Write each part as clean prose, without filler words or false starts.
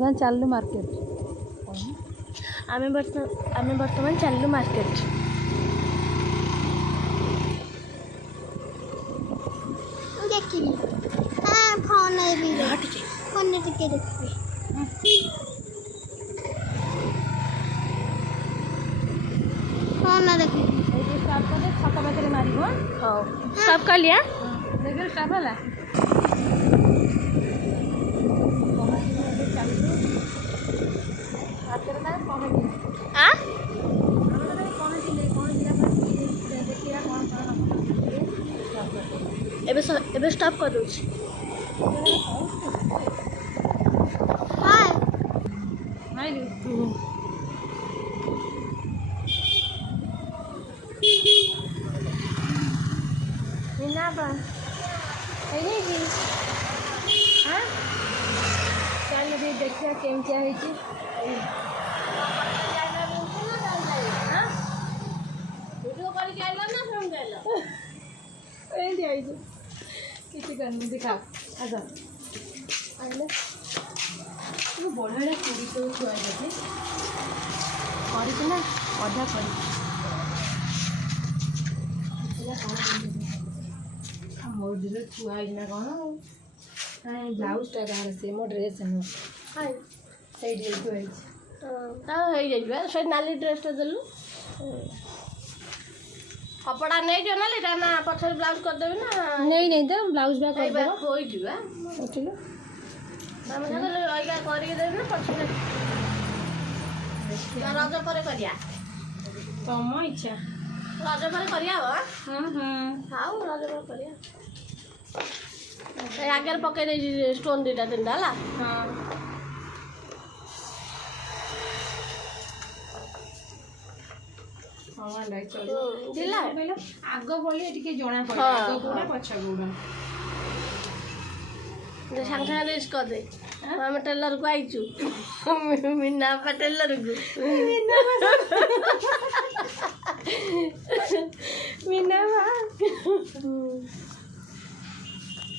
ବର୍ତ୍ତମାନ ଚାଲିଲୁ ମାର୍କେଟ। ଆମେ ବର୍ତ୍ତମାନ ଚାଲିଲୁ ମାର୍କେଟ। ଦେଖିବି ଫୋନରେ ଟିକେ ଦେଖିବି। ଫୋନ ଦେଖିବି। ଛକ ପାଖରେ ମାରିବ। ହଉ ଷ୍ଟପ୍ କଲିଆ ଦେଖିଲୁ ଷ୍ଟପ୍ ହେଲା। ଏବେ ଷ୍ଟପ୍ କରିଦେଉଛି। ଚାଲ ଦେଖିବା କେମିତିଆ ହେଇଛି। ଏମିତି ହେଇଛି କିଛି କରିନି ଦେଖା ଆସ ଆଇଲେ ବଢ଼ିଆ ପୁରୀ ସବୁ ଛୁଆ ହେଇଛି କରିଛି ନା ଅଧା କରିଛି। ମୋ ଡ୍ରେସ୍ ଛୁଆ ହେଇଛି ନା କ'ଣ ନାଇଁ ବ୍ଲାଉଜ୍ଟା କାହାର ସେ ମୋ ଡ୍ରେସ୍ ନୁହଁ ସେଇଠି ଛୁଆ ହେଇଛି। ହେଇଯାଇଯିବ ସେ ନାଲି ଡ୍ରେସ୍ଟା ଦେଲୁ କପଡ଼ା ନେଇଯିବ ନାଲିଟା ନା ପଛରେ ବ୍ଲାଉଜ୍ କରିଦେବି ନା ନେଇ ତ ବ୍ଲାଉଜ୍ ବା କରିଦେବ ହୋଇଯିବା ଉଠିଲୁ ଆମେ ଅଇକା କରିକି ଦେବି ନା ପଛରେ ରଜ ପରେ କରିବା ତମ ଇଚ୍ଛା ରଜ ପରେ କରିବା ହବ ହଁ ଆଉ ରଜ ପରେ କରିବା ଏ ଆଗରେ ପକେଇ ଦେଇଛି ଷ୍ଟୋନ୍ ଦୁଇଟା ତିନିଟା ହେଲା ହଁ ଆଗ ଭଳି ଟିକେ ଜଣା ପଡେ ଆଗ କୋଉଟା ପଛ କୋଉଟା ସାଙ୍ଗେ ସାଙ୍ଗେ ରିସ୍କ କରିଦେ ଆମେ ଟେଲରକୁ ଆଇଛୁ ମିନା ବାପା ଟେଲରକୁ ମିନା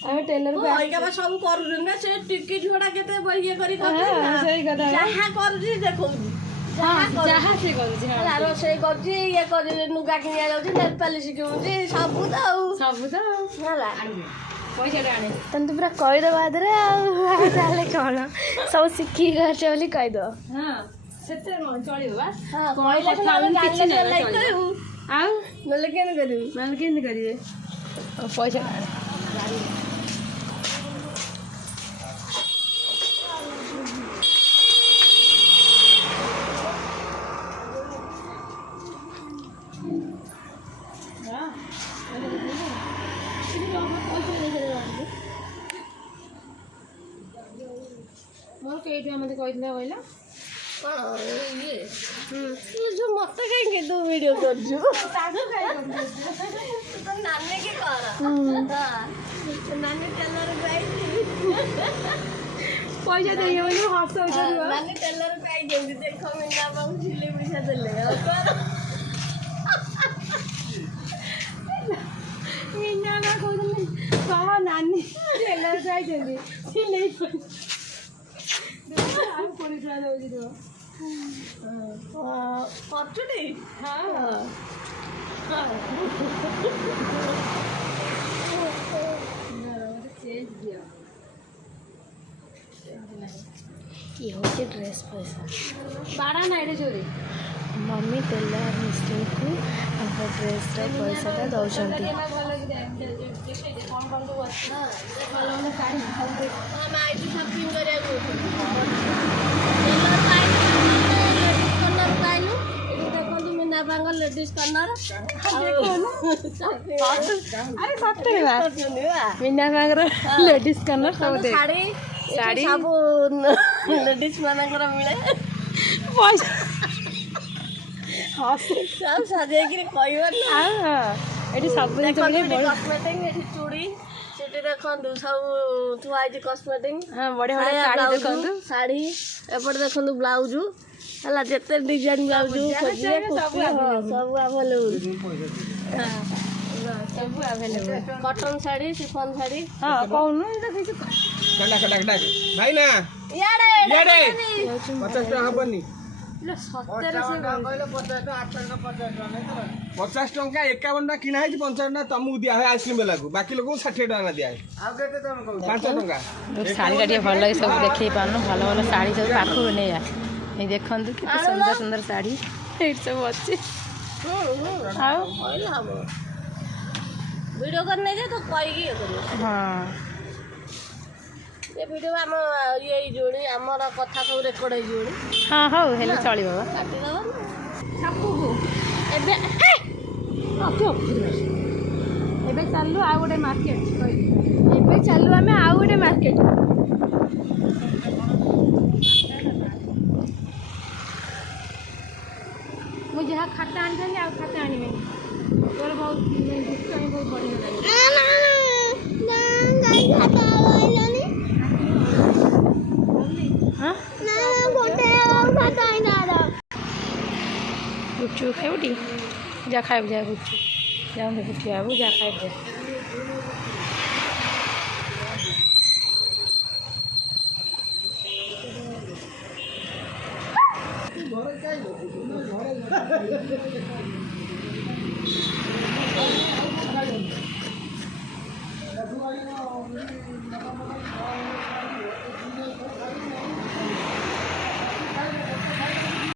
ଆମେ ଟେଲରକୁ ସବୁ କରୁଛୁ ନା ସେ ଟିକି ଝୁଡ଼ା କେତେ ଇଏ କରି ଯାହା କରୁଛି ଦେଖଉଛି ଯାହା ସେ କରୁଛି ରୋଷେଇ କରୁଛି ଇଏ କରି ଲୁଗା କିଣିଆ ଯାଉଛି ନେଲ୍ ପାଲିସ୍ କିଣୁଛି ସବୁ ତ ହେଲା ପଇସାଟା ଆଣେ ତମେ ତ ପୁରା କହିଦେବ ଆଧରେ ଆଉ ତାହେଲେ କ'ଣ ସବୁ ଶିଖିକି କରିଛ ବୋଲି କହିଦେବ ହଁ ସେଥିରେ କ'ଣ ଚଳିବ ବା ଆଉ ନହେଲେ କେମିତି କରିବୁ ନହେଲେ କେମିତି କରିବେ ପଇସା ମୋର କେହି ମତେ କହିଥିଲା କହିଲା କ'ଣ ଇଏ ଯୋଉ ମତେ କାହିଁକି ତୁ ଭିଡ଼ିଓ କରୁଛୁ ତୋ ନାନୀ କି କର ନାନୀ ଟେଲରକୁ ଆଇଛି ପଇସା ଦେଇହେବନି ହସ ନାନୀ ଟେଲରକୁ ଆଇଛନ୍ତି ଦେଖ ମିନା ବାବୁ ସିଲେଇ ପଇସା ଦେଲେ ଆଉ କର ମିନା ନା କହୁଛନ୍ତି କହ ନାନୀ ଟେଲରକୁ ଆଇଛନ୍ତି ସିଲେଇ ଆଉ ପଇସା ଦେଉଛି ତ କରୁଛୁଟି କି ହେଉଛି ଡ୍ରେସ୍ ପଇସା ବାଡ଼ା ନାଇଁରେ ଜୋରେ ମମି ଟେଲର ମିସ୍ତ୍ରୀକୁ ତାଙ୍କ ଡ୍ରେସ୍ର ପଇସାଟା ଦେଉଛନ୍ତି ladies corner Meena Bangar ladies corner ସବୁ ଶାଢ଼ୀ ଶାଢ଼ୀ ସବୁ ଲେଡିସ୍ ମାନଙ୍କର ମିଳେ ପଇସା ସବୁ ସଜେଇକିରି କହିବନି ଏଠି ସବୁ କସ୍ମେଟିକ୍ ଏଠି ଚୁଡ଼ି ସେଠି ଦେଖନ୍ତୁ ସବୁ ଥୁଆ ହେଇଛି କସ୍ମେଟିକ୍ ବଢ଼ିଆ ବଢ଼ିଆ ଶାଢ଼ୀ ଦେଖନ୍ତୁ ଶାଢ଼ୀ ଏପଟେ ଦେଖନ୍ତୁ ବ୍ଲାଉଜ୍ ହେଲା ଯେତେ ଡିଜାଇନ୍ ବ୍ଲାଉଜ୍ ସବୁ ଆଭେଲେବୁଲ୍ ସବୁ ଆଭେଲେବଲ। कॉटन साड़ी शिफॉन साड़ी ହଁ କହୁନୁ ଏଇଟା କିଛି भाई ना याडे इयाडे 50 टका हबनी ସତରେ ସେ 50 टका 51 टका किना है 50 टका तुमको दिया है आइसक्रीम बेला को बाकी लोगों को 60 टका ना दिया है 5 टका ଶାଢ଼ୀଟା ଟିକେ ଭଲ ଲାଗେ ସବୁ ଦେଖେଇ ପାରୁନୁ ଭଲ ଭଲ ଶାଢ଼ୀ ସବୁ ପାଖକୁ ନେଇ ଆ ଏଇ ଦେଖନ୍ତୁ କେତେ ସୁନ୍ଦର ସୁନ୍ଦର ଶାଢ଼ୀ ଏଇଠି ସବୁ ଅଛି ଆଉ वीडियो करने जे तो कई की करियो ହଁ ये वीडियो हम ये जोड़ी हमर कथा सब रेकॉर्ड है जोड़ी ହଁ ହଉ ହେଲେ ଚଳିବ ବା काटी दबा ଛାପୁକୁ ଏବେ ଏବେ ଚାଲୁ ଆଉ ଗୋଟେ ମାର୍କେଟ ଏବେ ଚାଲୁ ଆମେ ଆଉ ଗୋଟେ ମାର୍କେଟ ମୁଁ ଯାହା ଖାତା ଆଣିଥାନ୍ତି ଆଉ ଖାତା ଆଣିବେନି ତୋର ବହୁତ ଦୁଷ୍ଟାମୀ ବହୁତ ବଢ଼ିଗଲାଣି ଗାଈ ଖାତା ଆଇଲାନି ହଁ ନା ଗୋଟେ ଖାତା ଆଇନାର ଗୁପଚୁପ ଖାଇବୁ ଟି ଯା ଖାଇବୁ ଯା ଗୁପଚୁପ ଯାଉ ଠିଆ ହବୁ ଯା ଖାଇବୁ ଯା